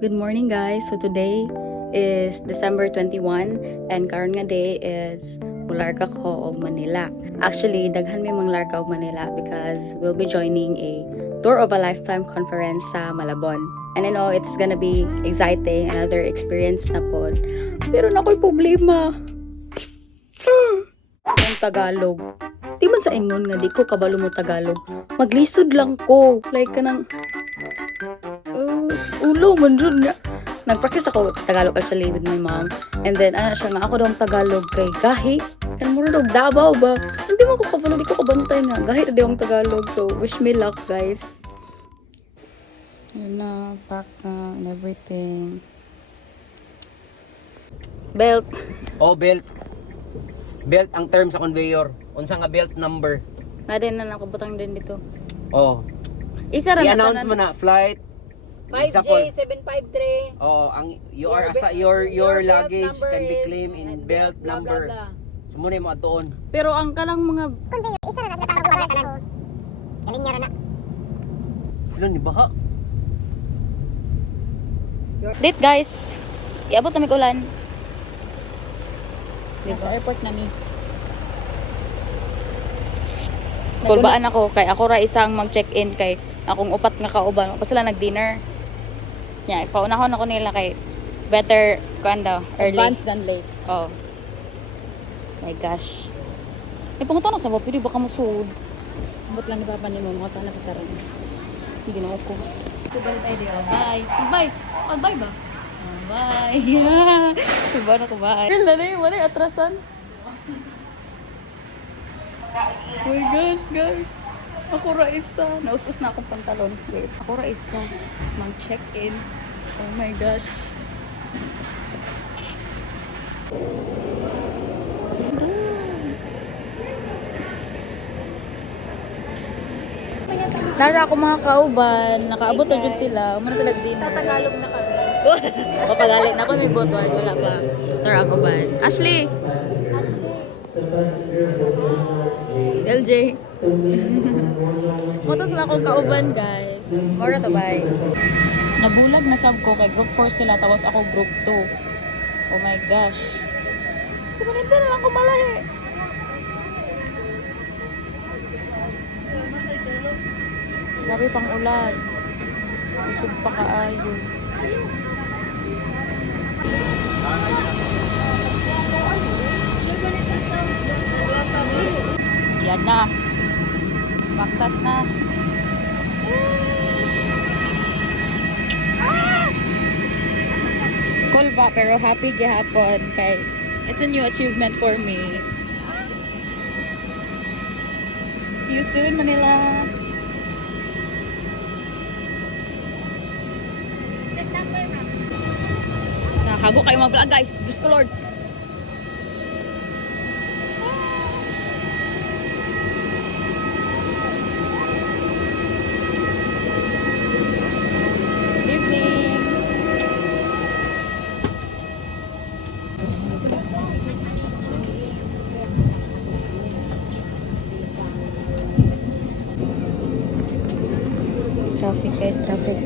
Good morning guys. So today is December 21 and karon nga day is mularga ko og Manila. Actually, daghan may manglarga og Manila because we'll be joining a Tour of a Lifetime conference sa Malabon. And I know it's gonna be exciting, another experience na pod. Pero nakoy problema. Ang Tagalog. Di man sa ingon nga di ko kabalo mo Tagalog. Maglisod lang ko. Like kanang ulo man dun nga. Nag-practice ako Tagalog actually with my mom. And then, siya nga, ako daw ang Tagalog kay Gahi. And mura daw, Davao ba? Hindi mo ko kabalo, di ko kabantay nga. Gahi na daw ang Tagalog. So, wish me luck, guys. Yun na, pack na, and everything. Belt. Oh, belt. Belt ang term sa conveyor. Unsa nga belt number? Na din na nakabutang din dito. Oh. Isa ra na I-announce mo na flight 5J753. Oh, ang your luggage can be claimed in belt number. Sumunay mo atoon. Pero ang kanang mga Conveyor, isa na natapos tanan. Kalinya ra na. Ilan ni baha? date, guys. Iabot na may ulan. Nasa airport na mi. Kulbaan ako kay ako ra isang mag-check-in kay akong upat nga kauban pa sila nag-dinner. Yeah, paunahon ako nila kay better kuan daw early. Advance than late. Oh. My gosh. Pangutan ako sa bapi, di baka masuod. Ambot lang ni Papa ni mo, mga tanan kita ron. Sige na ako. Kubal tayo di. Bye. Bye. Bye ba? Bye. Diba na ko bye. Wala na yung atrasan. Oh my gosh, guys. Ako ra isa. Naus-us na akong pantalon. Wait. Ako ra isa. Mag-check-in. Oh my gosh. Nara ako mga kauban. Nakaabot na dyan sila. Umana sila dinner. Tagalog na kami. Papagalit na ako may botwal. Wala pa. Tara ang uban. Ashley! LJ. Motos lang akong kauban, guys. Mora to bye. Nabulag na sab ko kay group 4 sila tapos ako group 2. Oh my gosh. Kumanita na lang kumalahi. Grabe pang ulan. Usog pa kaayo. Yan na. Baktas na. Cool ba? Pero happy gihapon kay it's a new achievement for me. See you soon, Manila. Nakago kayo mga vlog, guys. Diyos ko, Lord. Evening. Traffic, guys, traffic.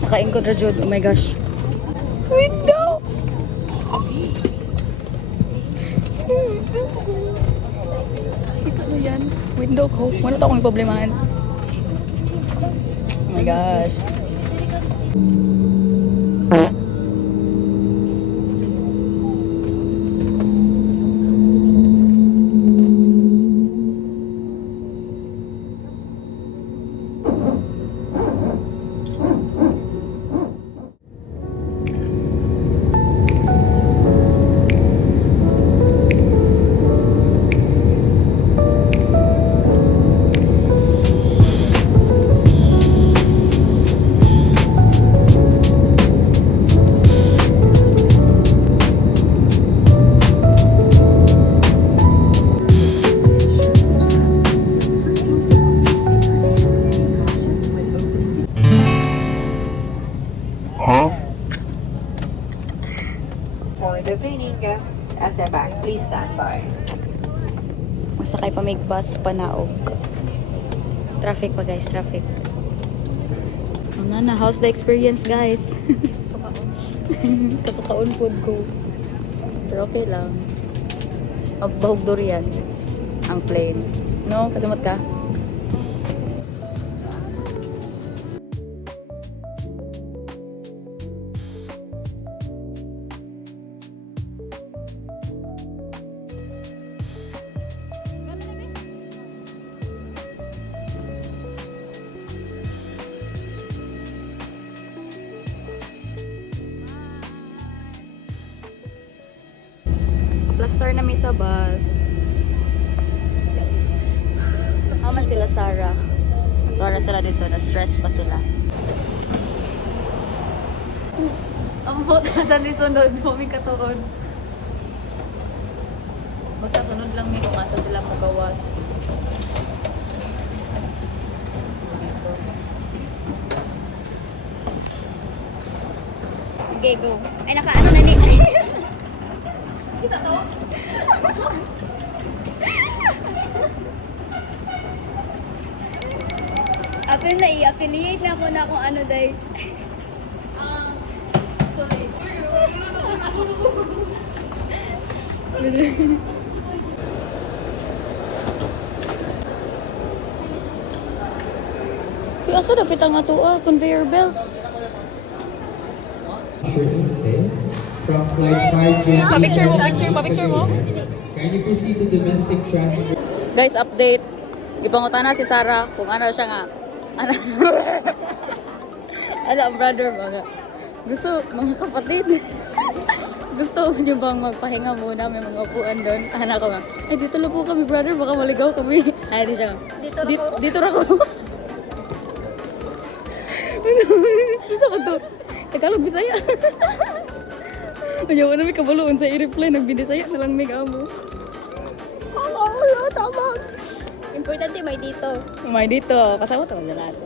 Nakain ko na jud. Oh my gosh. Window! Kita mo yan. Window ko. Wala to akong problemahan. Oh my gosh. Remaining guests at the back, please stand by. Masakay pa may bus panaog. Traffic pa guys, traffic. Ano na, how's the experience guys? Kasakaon food ko. Pero okay lang. Bahog durian ang plane. No? Kasamot ka? Plaster na may sa bus. Aman sila Sarah. Tuwara sila dito, na-stress pa sila. Ang hot sa ni sunod mo, may katuon. Basta sunod lang may kung asa sila magawas. Okay, go. Ay, naka-ano na ni. Apil na i-affiliate na ako na kung ano day. Sorry. Uy, asa dapat ang atua? Conveyor belt. From flight 5 Pa-picture mo, pa-picture mo. Kindly proceed to domestic transfer. Guys, update. Ipangutan na si Sarah kung ano siya nga. Ano, ano brother mga. Gusto, mga kapatid. Gusto niyo bang magpahinga muna? May mga upuan doon. Anak ko nga, ay dito lang po kami brother, baka maligaw kami. Ay, di siya nga. Dito ra ko. Isa ko to. Tagalog, Bisaya. Ayaw na may kabaluon sa i-reply. Nagbidisaya na lang may gamo. Tama. Importante may dito. May dito. Kasama ito sa lahat.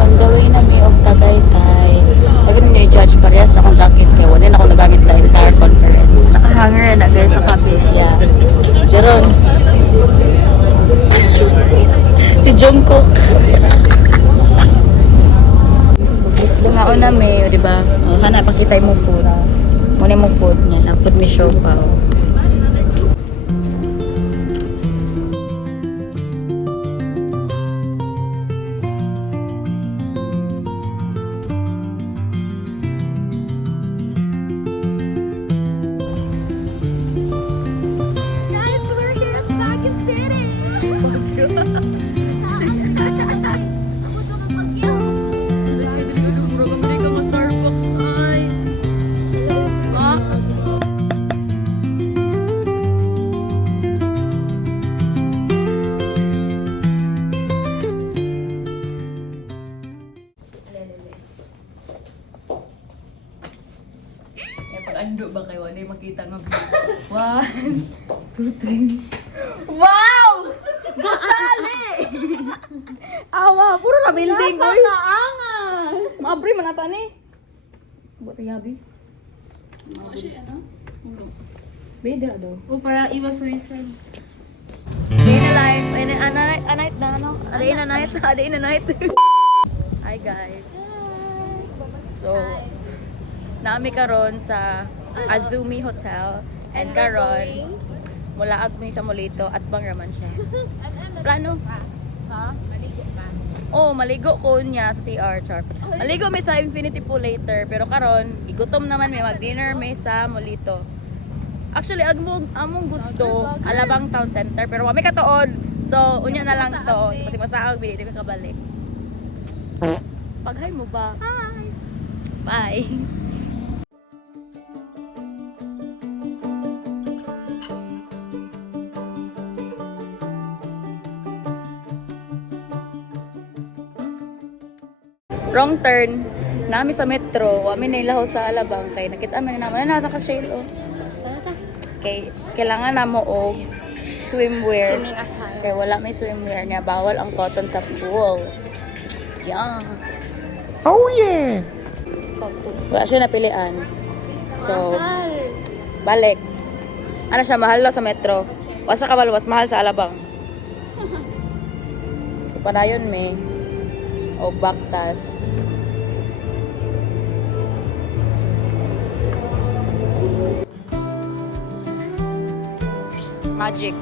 On the way na mi og Tagaytay. Lagi ni judge parehas na akong jacket kaya wala na ako nagamit sa entire conference. Nakahanger na guys sa cabin. Yeah. Jeron. Si Jungkook. Lungaon na may, di ba? Oh, hana pakita mo food. Muna mo food niya. Na food mi show pa. Guys, we're here at Baguio City! Ako to mag-Baguio. Let's get rin yung mura kami ka mas Starbucks ay. Ha? Yung pag-ando ba kayo? Ano yung makita nga? 1, 2, 3. Wow! Gusali! Awa, puro na building ko. Napakaangas! Maabri man ata ni. Buti gabi. Oo, siya ano? Beda daw. O, para iwas reason. Day na life. A night na ano? A day na night. A day na night. Hi guys. So, naami karon sa Azumi Hotel. And karon, mula agmi sa Molito at bangraman siya. Plano? Ha? Maligo ka? Oh, maligo ko niya sa CR, char. Maligo may sa Infinity Pool later, pero karon igutom naman may mag-dinner may sa Molito. Actually, among gusto Alabang Town Center, pero wami katuod So, unya na lang to. Kasi masaog, bili din kabalik. Pag-hi mo ba? Hi! Bye! Wrong turn. Nami sa metro. Wami nailaho sa Alabang. Kay nakita man naman. Ano ka shale oh. Kay kailangan na mo og swimwear. Swimming attire. Kaya wala may swimwear niya. Bawal ang cotton sa pool. Yan. Oh yeah! Wala siya napilian. So, balik. Ano siya, mahal lang sa metro. Wala siya kabalo, mas mahal sa Alabang. So, padayon may o baktas. Magic.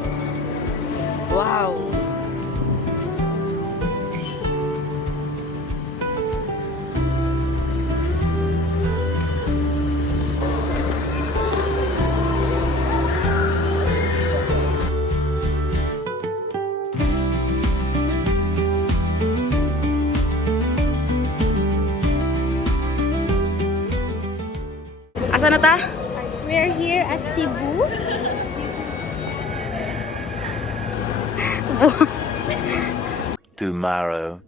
Wow. Asa na ta? We're here at Cebu. Tomorrow.